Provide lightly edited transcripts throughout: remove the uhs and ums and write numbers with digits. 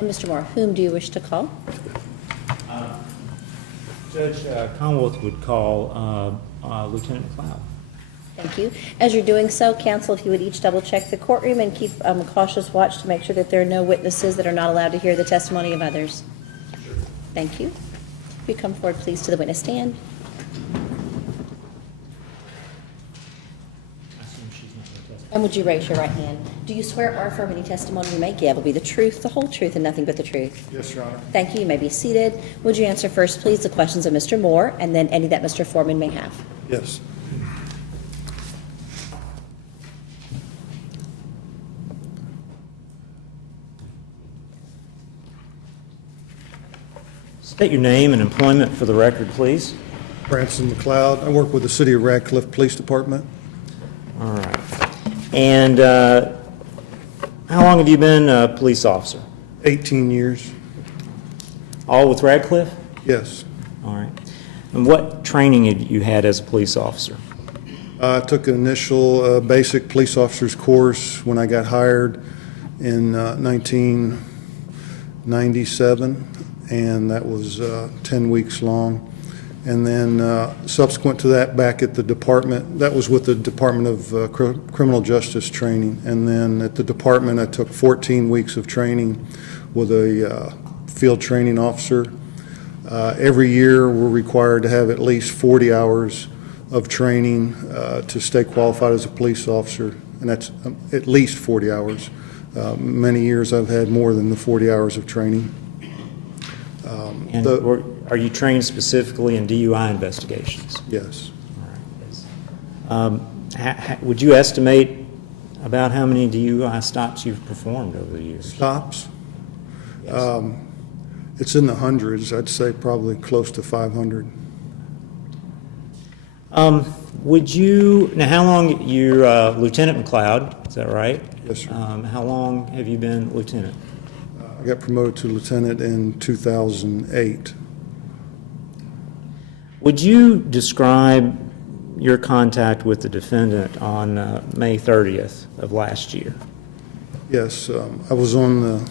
And Mr. Moore, whom do you wish to call? Judge Conworth would call Lieutenant McLeod. Thank you. As you're doing so, counsel, if you would each double-check the courtroom and keep a cautious watch to make sure that there are no witnesses that are not allowed to hear the testimony of others. Thank you. If you come forward, please, to the witness stand. And would you raise your right hand? Do you swear or affirm any testimony you may give will be the truth, the whole truth, and nothing but the truth? Yes, Your Honor. Thank you. You may be seated. Would you answer first, please, the questions of Mr. Moore, and then any that Mr. Forman may have? Yes. State your name and employment for the record, please. Branson, McLeod. I work with the City of Radcliff Police Department. All right. And how long have you been a police officer? 18 years. All with Radcliffe? Yes. All right. And what training had you had as a police officer? I took an initial basic police officer's course when I got hired in 1997, and that was 10 weeks long. And then subsequent to that, back at the department, that was with the Department of Criminal Justice Training. And then at the department, I took 14 weeks of training with a field training officer. Every year, we're required to have at least 40 hours of training to stay qualified as a police officer, and that's at least 40 hours. Many years I've had more than the 40 hours of training. And are you trained specifically in DUI investigations? Yes. All right. Would you estimate about how many DUI stops you've performed over the years? Stops? Yes. It's in the hundreds. I'd say probably close to 500. Would you, now how long, you're Lieutenant McLeod, is that right? Yes, sir. How long have you been lieutenant? I got promoted to lieutenant in 2008. Would you describe your contact with the defendant on May 30th of last year? Yes, I was on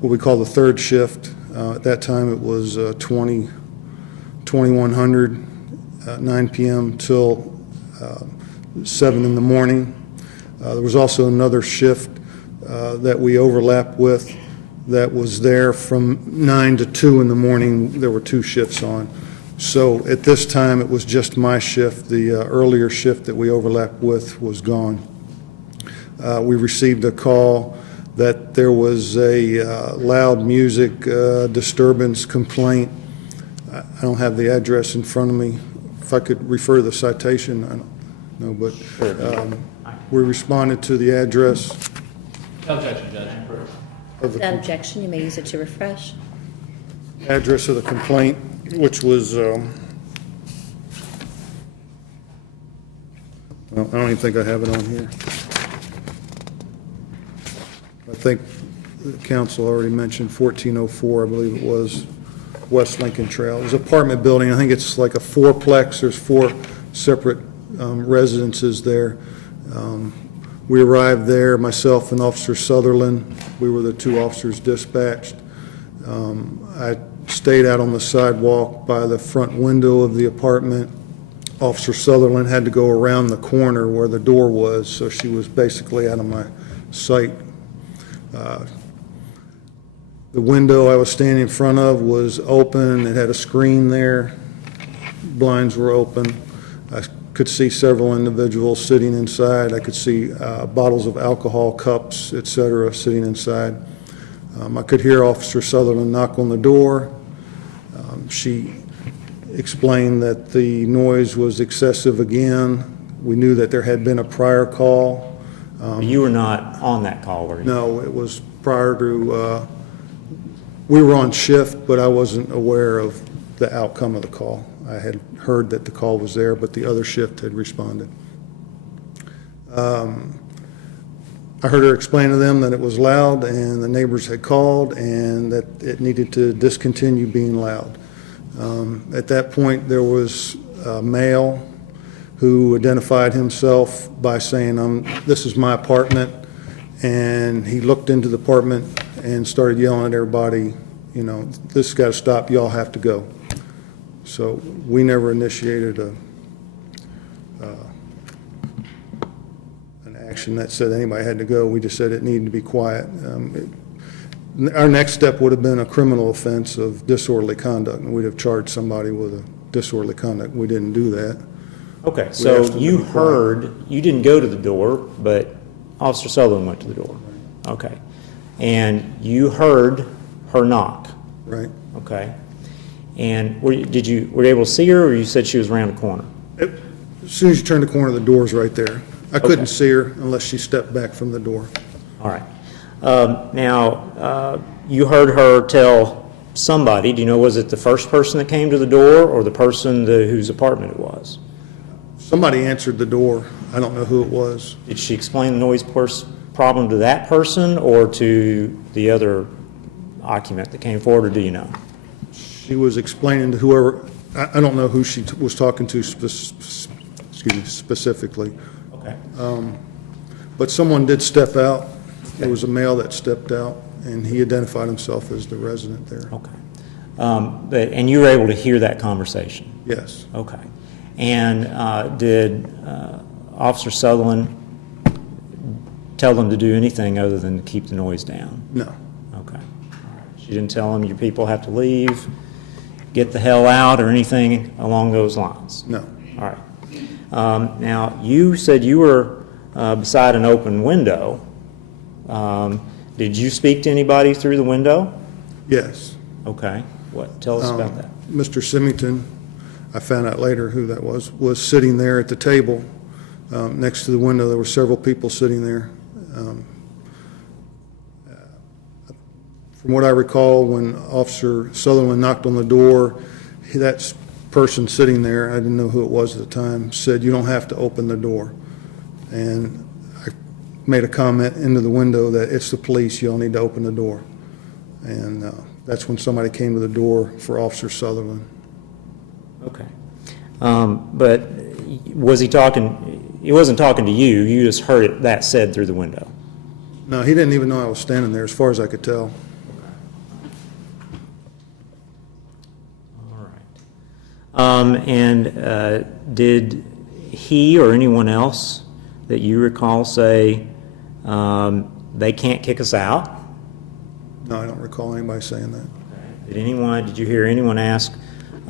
what we call the third shift. At that time, it was 2100, 9 p.m. till 7 in the morning. There was also another shift that we overlapped with that was there from 9 to 2 in the morning. There were two shifts on. So at this time, it was just my shift. The earlier shift that we overlapped with was gone. We received a call that there was a loud music disturbance complaint. I don't have the address in front of me. If I could refer to the citation, I don't know, but we responded to the address. No objection, Judge. Without objection, you may use it to refresh. Address of the complaint, which was, well, I don't even think I have it on here. I think the council already mentioned 1404, I believe it was, West Lincoln Trail. It was an apartment building. I think it's like a fourplex. There's 4 separate residences there. We arrived there, myself and Officer Sutherland. We were the 2 officers dispatched. I stayed out on the sidewalk by the front window of the apartment. Officer Sutherland had to go around the corner where the door was, so she was basically out of my sight. The window I was standing in front of was open. It had a screen there. Blinds were open. I could see several individuals sitting inside. I could see bottles of alcohol, cups, etc., sitting inside. I could hear Officer Sutherland knock on the door. She explained that the noise was excessive again. We knew that there had been a prior call. You were not on that call, were you? No, it was prior to, we were on shift, but I wasn't aware of the outcome of the call. I had heard that the call was there, but the other shift had responded. I heard her explain to them that it was loud and the neighbors had called and that it needed to discontinue being loud. At that point, there was a male who identified himself by saying, this is my apartment, and he looked into the apartment and started yelling at everybody, you know, this has got to stop, y'all have to go. So we never initiated an action that said anybody had to go. We just said it needed to be quiet. Our next step would have been a criminal offense of disorderly conduct, and we'd have charged somebody with a disorderly conduct. We didn't do that. Okay, asked so them to you be quiet. heard, you didn't go to the door, but Officer Sutherland went to the door. Okay. And you heard her knock, Right? okay? And were you able to see her, or you said she was around the corner? As soon as you turn the corner, the door's right there. I Okay. couldn't see her unless she stepped back from the door. All right. Now, you heard her tell somebody, do you know, was it the first person that came to the door or the person whose apartment it was? Somebody answered the door. I don't know who it was. Did she explain the noise problem to that person or to the other occupant that came forward, or do you know? She was explaining to whoever, I don't know who she was talking to specifically, Okay. but someone did step out. There was a male that stepped out, and he identified himself as the resident there. Okay. And you were able to hear that conversation? Yes. Okay. And did Officer Sutherland tell them to do anything other than to keep the noise down? No. Okay. All right. She didn't tell them, your people have to leave, get the hell out, or anything along those lines? No. All right. Now, you said you were beside an open window. Did you speak to anybody through the window? Yes. Okay. What? Tell us about that. Mr. Symington, I found out later who that was sitting there at the table next to the window. There were several people sitting there. From what I recall, when Officer Sutherland knocked on the door, that person sitting there, I didn't know who it was at the time, said, "You don't have to open the door." And I made a comment into the window that it's the police, you all need to open the door. And that's when somebody came to the door for Officer Sutherland. Okay. But was he talking, he wasn't talking to you, you just heard that said through the window? No, he didn't even know I was standing there, as far as I could tell. All right. And did he or anyone else that you recall say, they can't kick us out? No, I don't recall anybody saying that. Did you hear anyone ask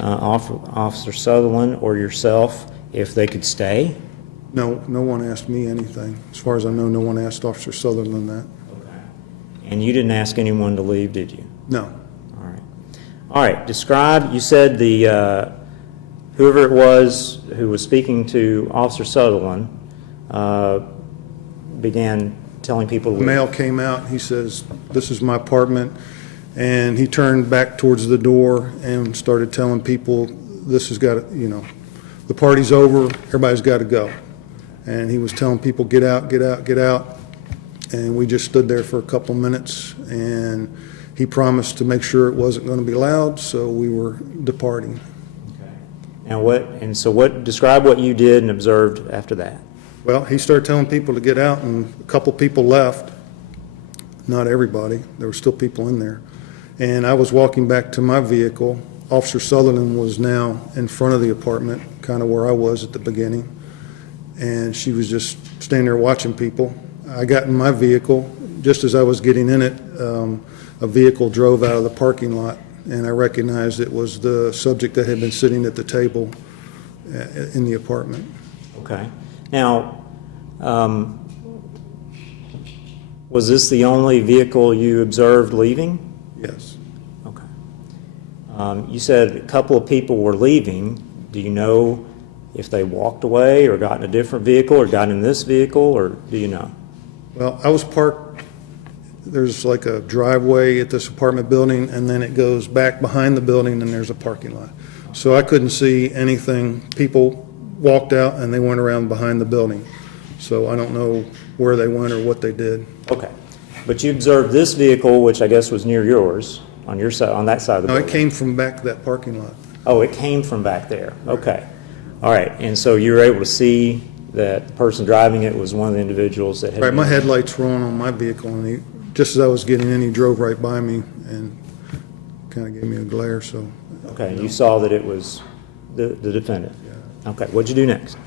Officer Sutherland or yourself if they could stay? No, no one asked me anything. As far as I know, no one asked Officer Sutherland that. Okay. And you didn't ask anyone to leave, did you? No. All right. All right, describe, you said the, whoever it was who was speaking to Officer Sutherland began telling people to The leave. male came out, he says, "This is my apartment," and he turned back towards the door and started telling people, "This has got to, you know, the party's over, everybody's got to go." And he was telling people, "Get out, get out, get out." And we just stood there for a couple minutes, and he promised to make sure it wasn't going to be loud, so we were departing. Okay. And describe what you did and observed after that. Well, he started telling people to get out, and a couple people left. Not everybody. There were still people in there. And I was walking back to my vehicle. Officer Sutherland was now in front of the apartment, kind of where I was at the beginning. And she was just standing there watching people. I got in my vehicle. Just as I was getting in it, a vehicle drove out of the parking lot, and I recognized it was the subject that had been sitting at the table in the apartment. Okay. Now, was this the only vehicle you observed leaving? Yes. Okay. You said a couple of people were leaving. Do you know if they walked away or got in a different vehicle or got in this vehicle, or do you know? Well, I was parked, there's like a driveway at this apartment building, and then it goes back behind the building, and there's a parking lot. So I couldn't see anything. People walked out, and they went around behind the building. So I don't know where they went or what they did. Okay. But you observed this vehicle, which I guess was near yours, on your side, on that side of the No, building. it came from back that parking lot. Oh, it came from back there. Okay. All right. And so you were able to see that the person driving it was one of the individuals that had... Right, my headlights were on my vehicle, and just as I was getting in, he drove right by me and kind of gave me a glare, so. Okay, you saw that it was the defendant? Yeah. Okay, what'd you do next?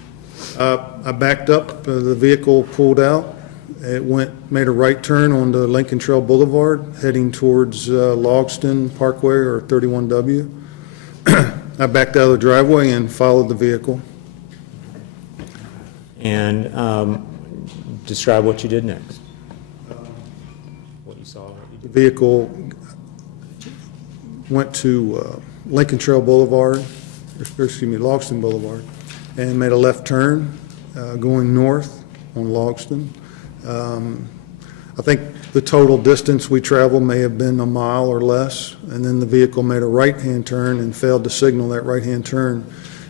I backed up, the vehicle pulled out. It made a right turn onto Lincoln Trail Boulevard, heading towards Logston Parkway or 31W. I backed out of the driveway and followed the vehicle. And describe what you did next. What you saw, what you The did. vehicle went to Lincoln Trail Boulevard, or excuse me, Logston Boulevard, and made a left turn going north on Logston. I think the total distance we traveled may have been a mile or less, and then the vehicle made a right-hand turn and failed to signal that right-hand turn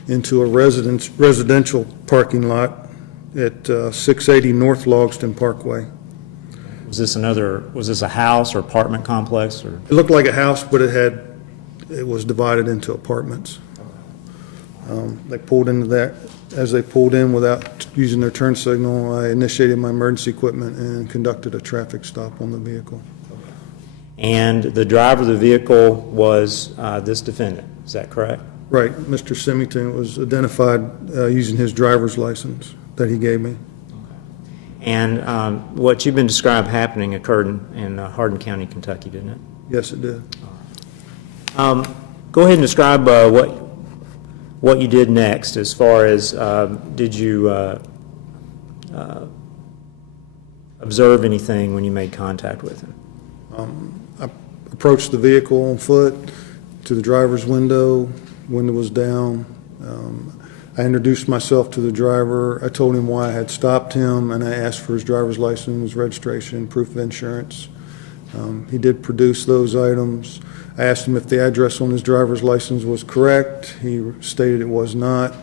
into a residential parking lot at 680 North Logston Parkway. Was this a house or apartment complex, or? It looked like a house, but it was divided into apartments. They pulled into that. As they pulled in without using their turn signal, I initiated my emergency equipment and conducted a traffic stop on the vehicle. And the driver of the vehicle was this defendant, is that correct? Right, Mr. Symington was identified using his driver's license that he gave me. And what you've been described happening occurred in Hardin County, Kentucky, didn't it? Yes, it did. Go ahead and describe what you did next, as far as did you observe anything when you made contact with him? I approached the vehicle on foot to the driver's window. Window was down. I introduced myself to the driver. I told him why I had stopped him, and I asked for his driver's license, registration, proof of insurance. He did produce those items. I asked him if the address on his driver's license was correct. He stated it was not,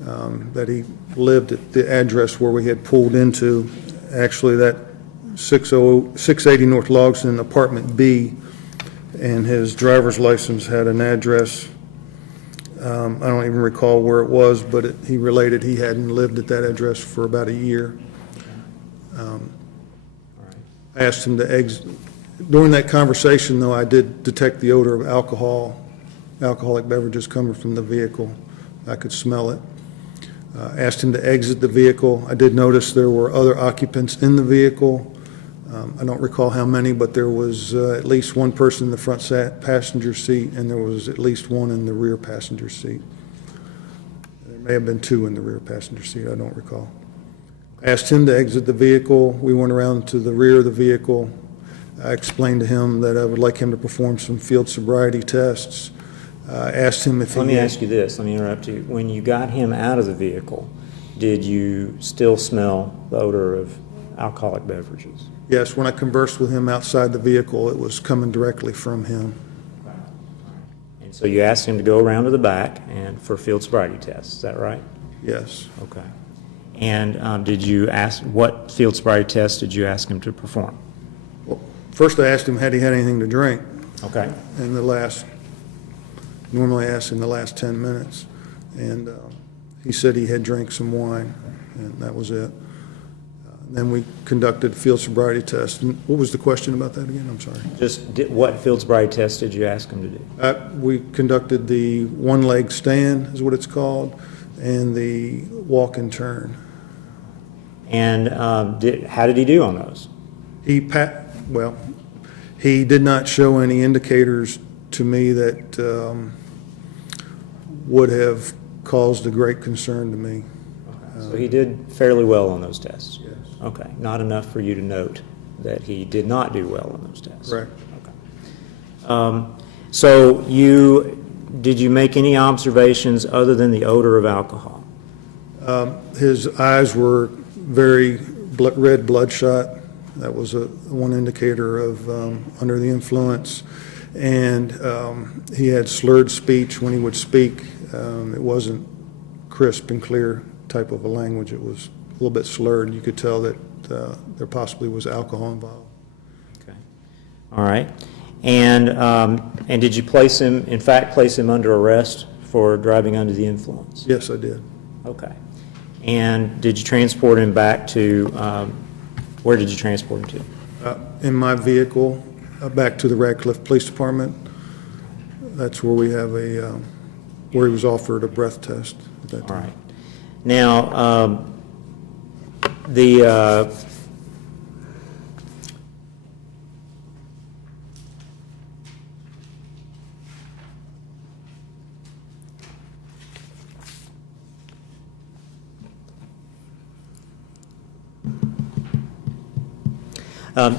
that he lived at the address where we had pulled into. Actually, that 680 North Logston, Apartment B, and his driver's license had an address. I don't even recall where it was, but he related he hadn't lived at that address for about a year. I asked him to exit. During that conversation, though, I did detect the odor of alcoholic beverages coming from the vehicle. I could smell it. Asked him to exit the vehicle. I did notice there were other occupants in the vehicle. I don't recall how many, but there was at least one person in the front passenger seat, and there was at least one in the rear passenger seat. There may have been two in the rear passenger seat, I don't recall. I asked him to exit the vehicle. We went around to the rear of the vehicle. I explained to him that I would like him to perform some field sobriety tests. I asked him if he... Let me ask you this, let me interrupt you. When you got him out of the vehicle, did you still smell the odor of alcoholic beverages? Yes, when I conversed with him outside the vehicle, it was coming directly from him. And so you asked him to go around to the back and for field sobriety tests, is that right? Yes. Okay. And did you ask, what field sobriety test did you ask him to perform? Well, first I asked him had he had anything to drink. Okay. Normally I ask in the last 10 minutes. And he said he had drank some wine, and that was it. Then we conducted field sobriety tests. And what was the question about that again? I'm sorry. Just what field sobriety test did you ask him to do? We conducted the one-leg stand, is what it's called, and the walk and turn. And how did he do on those? He did not show any indicators to me that would have caused a great concern to me. Okay. So he did fairly well on those tests? Yes. Okay, not enough for you to note that he did not do well on those tests? Correct. Okay. So did you make any observations other than the odor of alcohol? His eyes were very red bloodshot. That was one indicator of under the influence. And he had slurred speech when he would speak. It wasn't crisp and clear type of a language. It was a little bit slurred. You could tell that there possibly was alcohol involved. Okay. All right. And did you place him under arrest for driving under the influence? Yes, I did. Okay. And did you transport him back to, where did you transport him In my vehicle, back to the Radcliff Police Department. That's where we have where he was offered a breath test at that All time. right. Now, the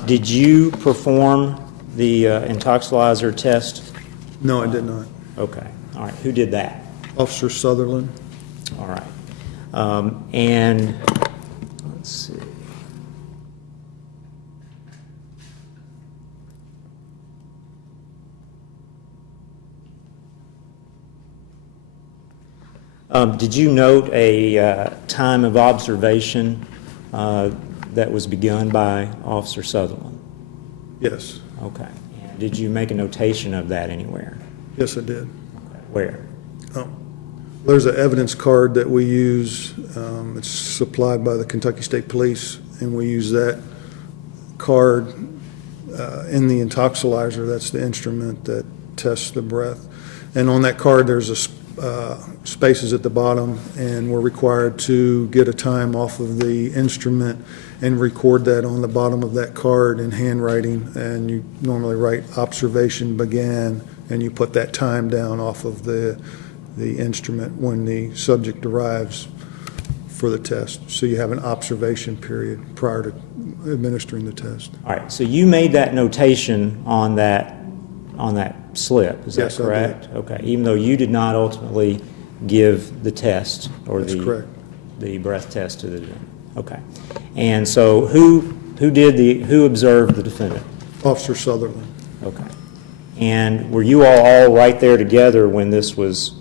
did you perform the intoxilizer test? No, I did not. Okay. All right. Who did that? Officer Sutherland. All right. And let's see. Did you note a time of observation that was begun by Officer Sutherland? Yes. Okay. And did you make a notation of that anywhere? Yes, I did. Okay. Where? There's an evidence card that we use. It's supplied by the Kentucky State Police, and we use that card in the intoxilizer. That's the instrument that tests the breath. And on that card, there's spaces at the bottom, and we're required to get a time off of the instrument and record that on the bottom of that card in handwriting. And you normally write observation began, and you put that time down off of the instrument when the subject arrives for the test. So you have an observation period prior to administering the test. All right. So you made that notation on that slip. Is that Yes, I did. correct? Okay. Even though you did not ultimately give the test or That's correct. the breath test to the defendant. Okay. And so who observed the defendant? Officer Sutherland. Okay. And were you all right there together when this was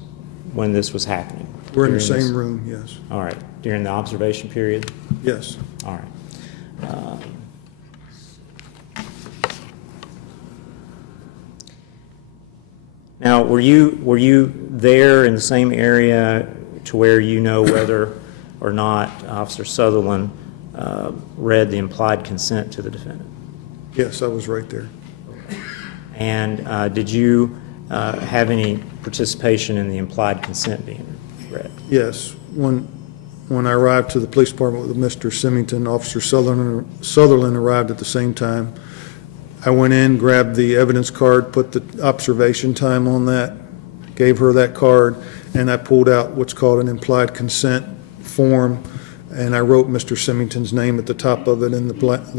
happening? We're in the During this- same room, yes. All right. During the observation period? Yes. All right. Now, were you there in the same area to where you know whether or not Officer Sutherland read the implied consent to the defendant? Yes, I was right there. And did you have any participation in the implied consent being read? Yes. When I arrived to the police department with Mr. Symington, Officer Sutherland arrived at the same time. I went in, grabbed the evidence card, put the observation time on that, gave her that card, and I pulled out what's called an implied consent form, and I wrote Mr. Symington's name at the top of it in the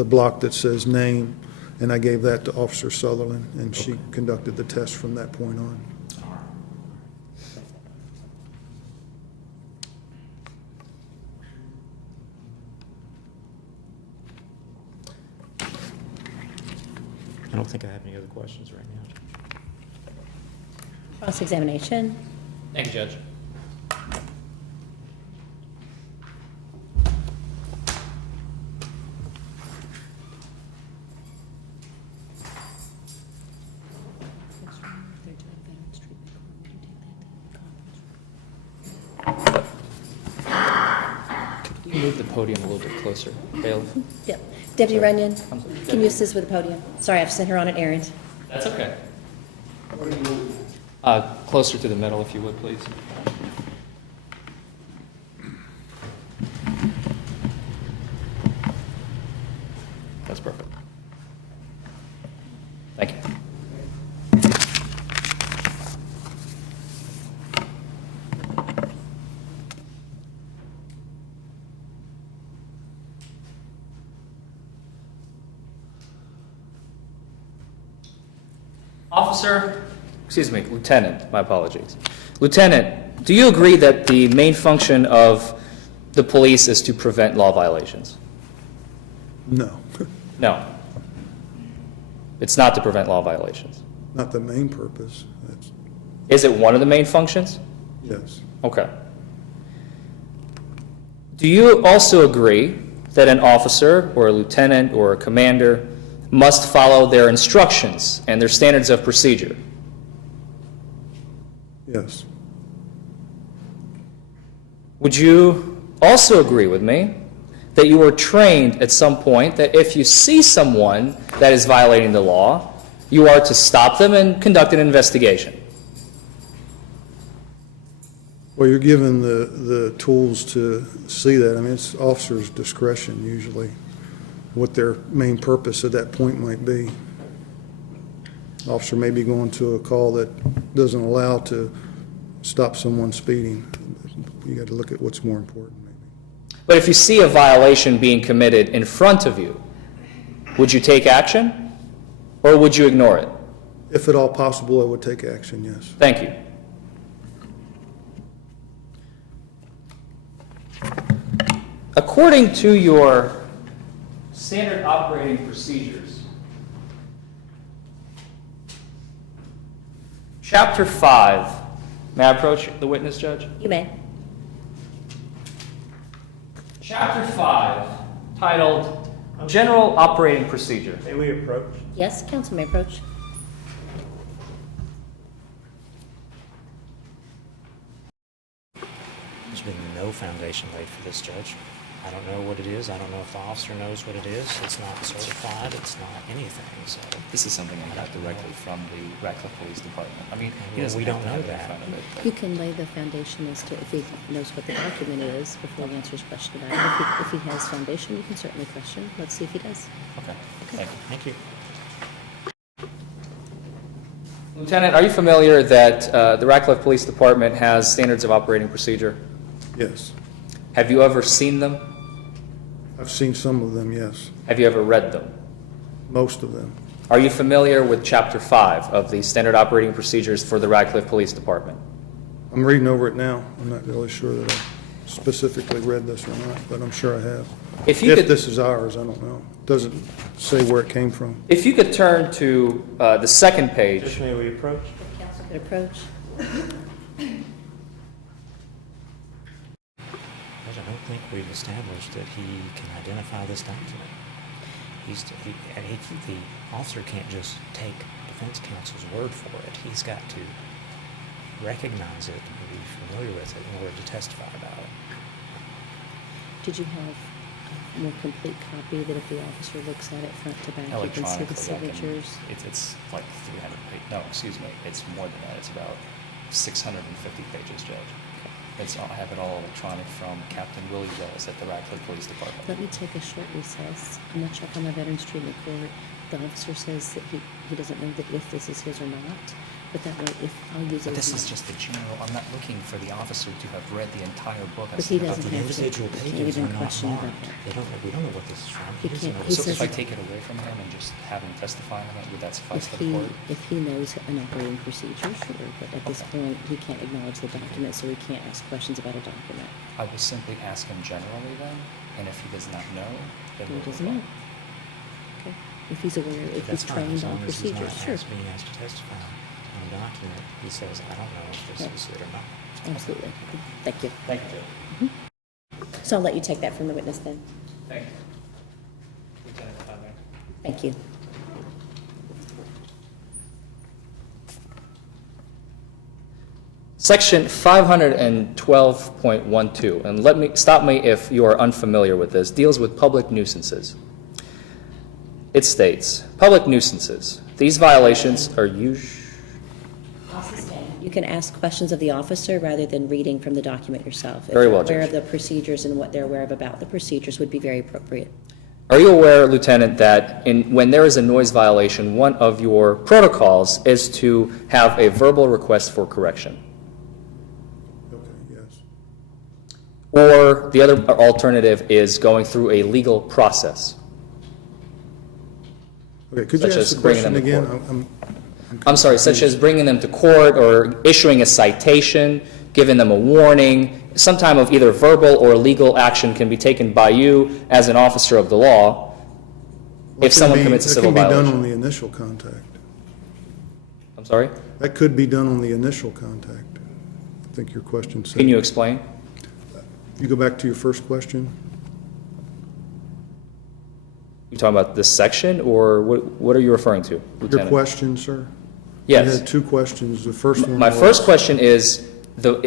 block that says name, and I gave that to Officer Sutherland, and she conducted the test from that point on. I don't think I have any other questions right now. Cross-examination. Thank you, Judge. Can you move the podium a little bit closer, bailiff? Yep. Deputy Runyon, can you assist with the podium? Sorry, I've sent her on an errand. That's okay. Closer to the middle, if you would, please. That's perfect. Thank you. Lieutenant, my apologies. Lieutenant, do you agree that the main function of the police is to prevent law violations? No, No. It's not to prevent law violations. not the main purpose. That's, Is it one of the main functions? yes, Okay. Do you also agree that an officer or a lieutenant or a commander must follow their instructions and their standards of procedure? yes, Would you also agree with me that you were trained at some point that if you see someone that is violating the law, you are to stop them and conduct an investigation. Well, you're given the tools to see that. I mean, it's officer's discretion usually, what their main purpose at that point might be. Officer may be going to a call that doesn't allow to stop someone speeding. You got to look at what's more important, maybe. But if you see a violation being committed in front of you, would you take action or would you ignore it? If at all possible, I would take action, yes. Thank you. According to your standard operating procedures, Chapter 5, may I approach the witness, Judge? You may. Chapter 5, titled General Operating Procedure. May we approach? Yes, counsel may approach. There's been no foundation laid for this, Judge. I don't know what it is. I don't know if the officer knows what it is. It's not certified. It's not anything, so. This is something I got directly from the Radcliff Police Department. I mean, he Well, doesn't we have don't to know have it in that. front of it. You can lay the foundation as to if he knows what the document is before he answers question about it. If he has foundation, you can certainly question. Let's see if he does. Okay, thank you. Thank you. Lieutenant, are you familiar that the Radcliff Police Department has standards of operating procedure? Yes. Have you ever seen them? I've seen some of them, yes. Have you ever read them? Most of them. Are you familiar with Chapter 5 of the Standard Operating Procedures for the Radcliff Police Department? I'm reading over it now. I'm not really sure that I specifically read this or not, but I'm sure I have. If This is ours, I don't know. Doesn't say where it came from. If you could turn to the second page. Judge, may we approach? Counsel could approach. Judge, I don't think we've established that he can identify this document. The officer can't just take defense counsel's word for it. He's got to recognize it and be familiar with it in order to testify about it. Did you have a more complete copy that if the officer looks at it front to back, you can see the Electronically, signatures? it's like 300 pages. No, excuse me, it's more than that. It's about 650 pages, Judge. I have it all electronic from Captain Willie Wells at the Radcliff Police Department. Let me take a short recess. I'm going to check on the Veterans Treatment Court. The officer says that he doesn't know that if this is his or not, but that way, if I'll use it. But this is just the general, I'm not looking for the officer to have read the entire book. But he doesn't The have to. individual Can't pages even are not question about marked. that. We don't know what this is from. He doesn't can't- know he what So this if I says- take it away from him and just have him testify on it, would that suffice If for the court? he knows an operating procedure, sure, but at this point, he can't acknowledge the document, so he can't ask questions about a document. I will simply ask him generally then, and if he does not know, then He we'll doesn't move know. on. Okay. If he's aware, if That's he's fine, trained as long on as he's not procedures, sure. being asked to testify on a document. He says, I don't know if this is it or not. Absolutely. Thank you. Thank you, Judge. So I'll let you take that from the witness then. Thank you. Lieutenant, if I may. Thank you. Section 512.12, and stop me if you are unfamiliar with this, deals with public nuisances. It states, public nuisances. These violations are You can ask questions of the officer rather than reading from the document yourself. Very well, If you're aware Judge. of the procedures and what they're aware of about the procedures would be very appropriate. Are you aware, Lieutenant, that when there is a noise violation, one of your protocols is to have a verbal request for correction? Okay, yes. Or the other alternative is going through a legal process? Okay, could you Such ask as the bringing question them to again? court. I'm sorry, such as bringing them to court or issuing a citation, giving them a warning, some type of either verbal or legal action can be taken by you as an officer of the law if someone commits a civil That can be done violation. on the initial contact. I'm sorry? That could be done on the initial contact. I think your question said. Can you explain? You go back to your first question? You talking about this section, or what are you referring to, Your Lieutenant? question, sir? You Yes. had two questions. The first one My was- first question is the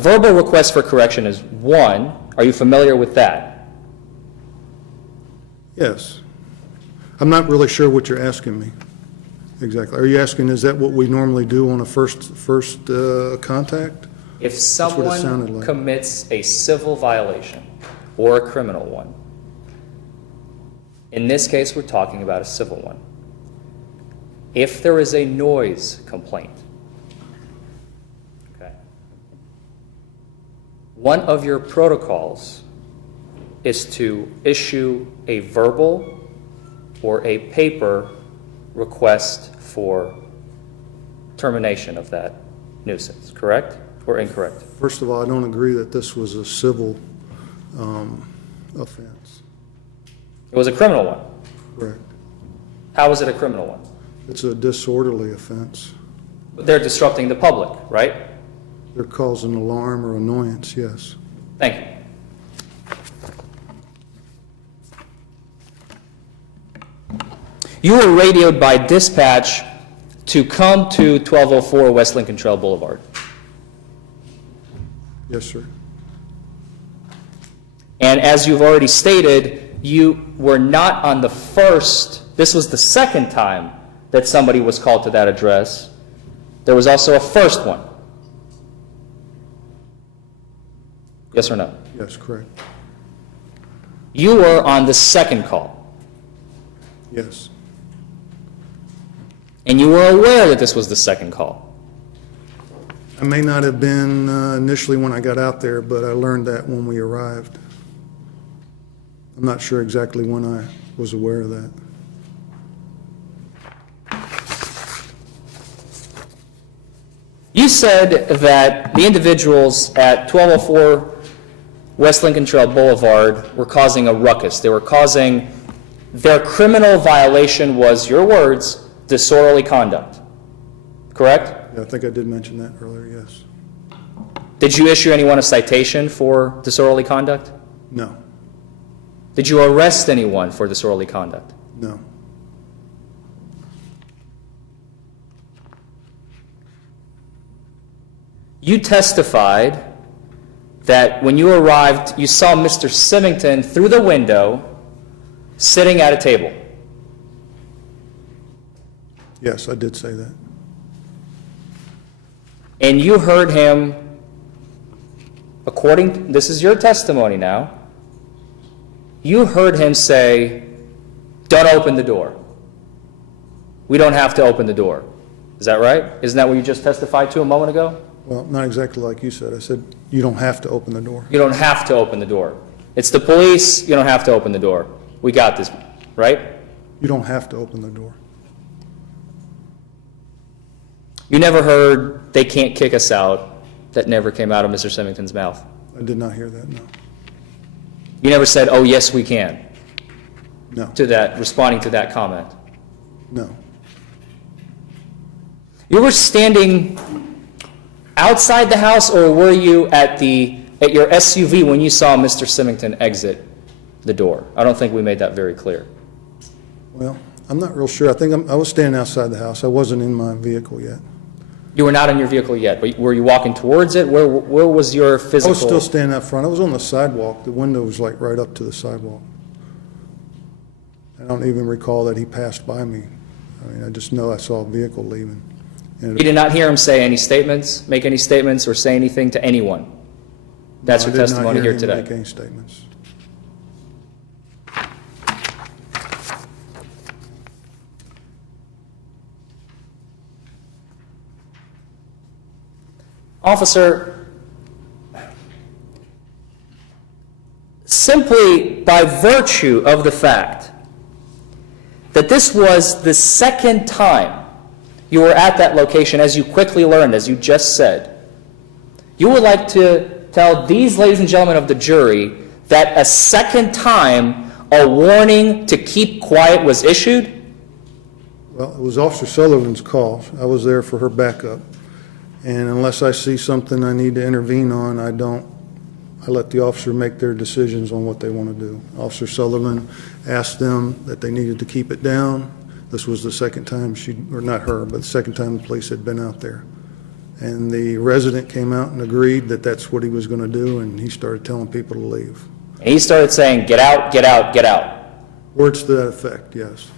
verbal request for correction is one. Are you familiar with that? Yes. I'm not really sure what you're asking me exactly. Are you asking, is that what we normally do on a first contact? If what it sounded someone like. commits a civil violation or a criminal one, in this case, we're talking about a civil one. If there is a noise complaint, okay, one of your protocols is to issue a verbal or a paper request for termination of that nuisance, correct or incorrect? First of all, I don't agree that this was a civil offense. It was a criminal one. Correct. How was it a criminal one? It's a disorderly offense. They're disrupting the public, right? They're causing alarm or annoyance, yes. Thank you. You were radioed by dispatch to come to 1204 West Lincoln Trail Boulevard. Yes, sir. And as you've already stated, you were not on the first, this was the second time that somebody was called to that address. There was also a first one. Yes or no? Yes, correct. You were on the second call, Yes. and you were aware that this was the second call. I may not have been initially when I got out there, but I learned that when we arrived. I'm not sure exactly when I was aware of that. You said that the individuals at 1204 West Lincoln Trail Boulevard were causing a ruckus. They were causing, their criminal violation was, your words, disorderly conduct. Correct? Yeah, I think I did mention that earlier, yes. Did you issue anyone a citation for disorderly conduct? No, Did you arrest anyone for disorderly conduct? no. You testified that when you arrived, you saw Mr. Symington through the window sitting at a table. Yes, I did say that. And you heard him, this is your testimony now, you heard him say, "Don't open the door. We don't have to open the door." Is that right? Isn't that what you just testified to a moment ago? Well, not exactly like you said. I said, you don't have to open the door. You don't have to open the door. It's the police, you don't have to open the door. We got this, right? You don't have to open the door. You never heard, "They can't kick us out." That never came out of Mr. Symington's mouth. I did not hear that, no. You never said, "Oh, yes, we can," No, to that, responding to that comment. no. You were standing outside the house, or were you at your SUV when you saw Mr. Symington exit the door? I don't think we made that very clear. Well, I'm not real sure. I think I was standing outside the house. I wasn't in my vehicle yet. You were not in your vehicle yet, but were you walking towards it? Where was your I physical? was still standing out front. I was on the sidewalk. The window was like right up to the sidewalk. I don't even recall that he passed by me. I mean, I just know I saw a vehicle leaving. And You did not hear him say any statements, make any statements, or say anything to anyone. That's your testimony here I did not hear him today. make any statements. Officer, simply by virtue of the fact that this was the second time you were at that location, as you quickly learned, as you just said, you would like to tell these ladies and gentlemen of the jury that a second time a warning to keep quiet was issued? Well, it was Officer Sullivan's call. I was there for her backup. And unless I see something I need to intervene on, I let the officer make their decisions on what they want to do. Officer Sullivan asked them that they needed to keep it down. This was the second time or not her, but the second time the police had been out there. And the resident came out and agreed that that's what he was going to do, and he started telling people to leave. And he started saying, "Get out, get out, get out." Words to that effect, yes.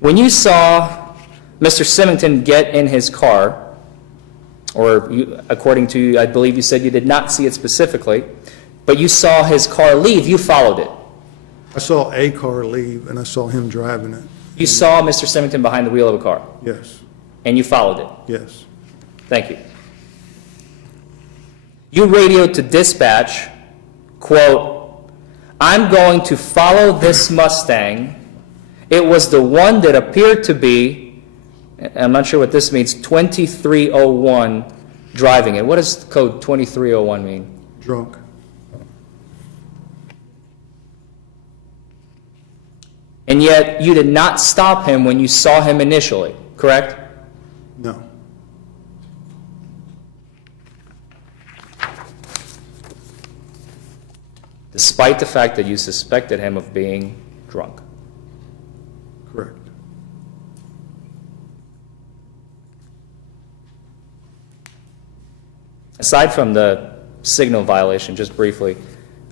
When you saw Mr. Symington get in his car, or you, according to, I believe you said you did not see it specifically, but you saw his car leave, you followed it. I saw a car leave, and I saw him driving it. You saw Mr. Symington behind the wheel of a car, Yes, and you followed it. yes. Thank you. You radioed to dispatch, quote, "I'm going to follow this Mustang. It was the one that appeared to be," I'm not sure what this means, 2301 driving it. What does code 2301 mean? Drunk. And yet you did not stop him when you saw him initially, correct? No. Despite the fact that you suspected him of being drunk. Correct. Aside from the signal violation, just briefly,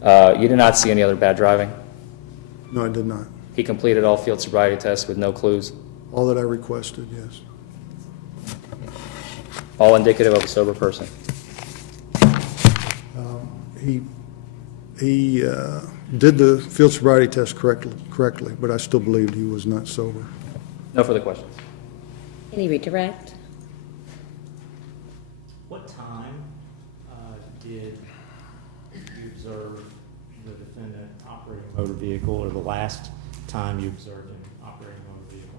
you did not see any other bad driving? No, I did not. He completed all field sobriety tests with no clues, All that I requested, yes. all indicative of a sober person. He did the field sobriety test correctly, but I still believed he was not sober. No further questions. Any redirect? What time did you observe the defendant operating a motor vehicle, or the last time you observed him operating a motor vehicle?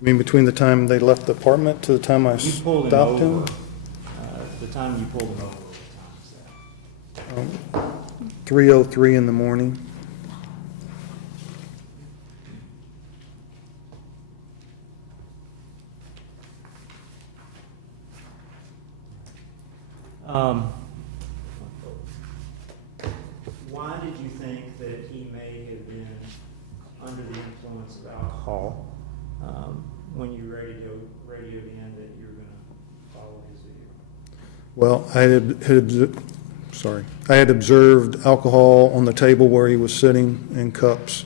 You mean between the time they left the apartment to the time I You pulled him stopped over. him? The time you pulled him over, what time was that? 3:03 in the morning. Why did you think that he may have been under the influence of alcohol when you radioed in that you were going to follow his video? Well, I had observed alcohol on the table where he was sitting in cups.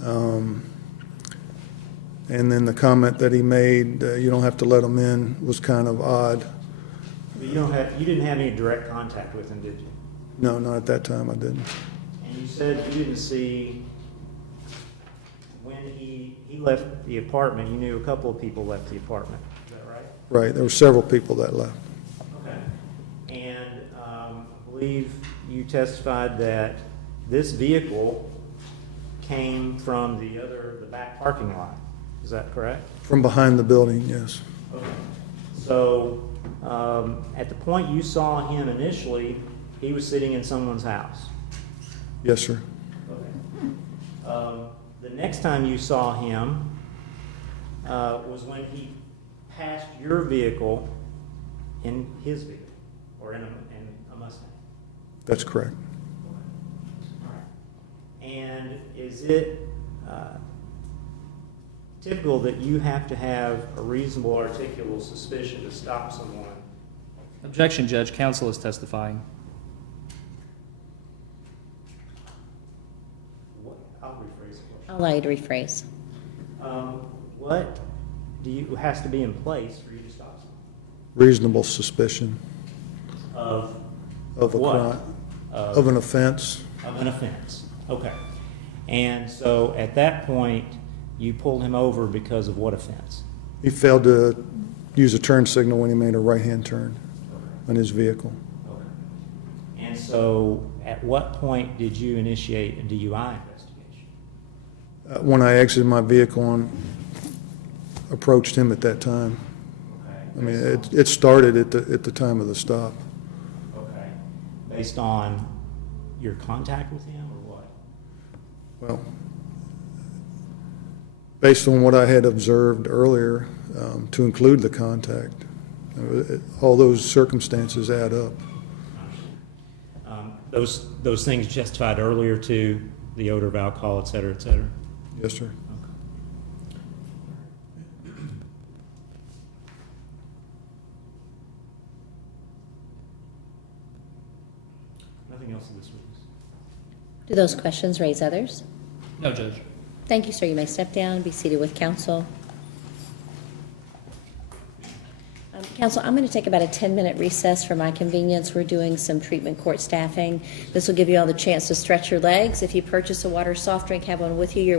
And then the comment that he made, you don't have to let him in, was kind of odd. But you didn't have any direct contact with him, did you? No, not at that time, I didn't. And you said you didn't see, when he left the apartment, you knew a couple of people left the apartment. Is that right? Right, there were several people that left. Okay. And I believe you testified that this vehicle came from the back parking lot. Is that correct? From behind the building, yes. Okay. So at the point you saw him initially, he was sitting in someone's house. Yes, sir. Okay. The next time you saw him was when he passed your vehicle in his vehicle, or in a Mustang. That's correct. All right. And is it typical that you have to have a reasonable articulable suspicion to stop someone? Objection, Judge. Counsel is testifying. I'll rephrase the question. I'll allow you to rephrase. What has to be in place for you to stop someone? Reasonable suspicion Of of a what? crime, of an offense. Of an offense. Okay. And so at that point, you pulled him over because of what offense? He failed to use a turn signal when he made a right-hand turn on his vehicle. Okay. And so at what point did you initiate a DUI investigation? When I exited my vehicle and approached him at that time. Okay. I mean, it started at the time of the stop. Okay. Based on your contact with him or what? Well, based on what I had observed earlier, to include the contact, all those circumstances add up. Those things justified earlier to the odor of alcohol, et cetera, et cetera? Yes, sir. Nothing else in this witness? Do those questions raise others? No, Judge. Thank you, sir. You may step down and be seated with counsel. Counsel, I'm going to take about a 10-minute recess for my convenience. We're doing some treatment court staffing. This will give you all the chance to stretch your legs. If you purchase a water soft drink, have one with you. You're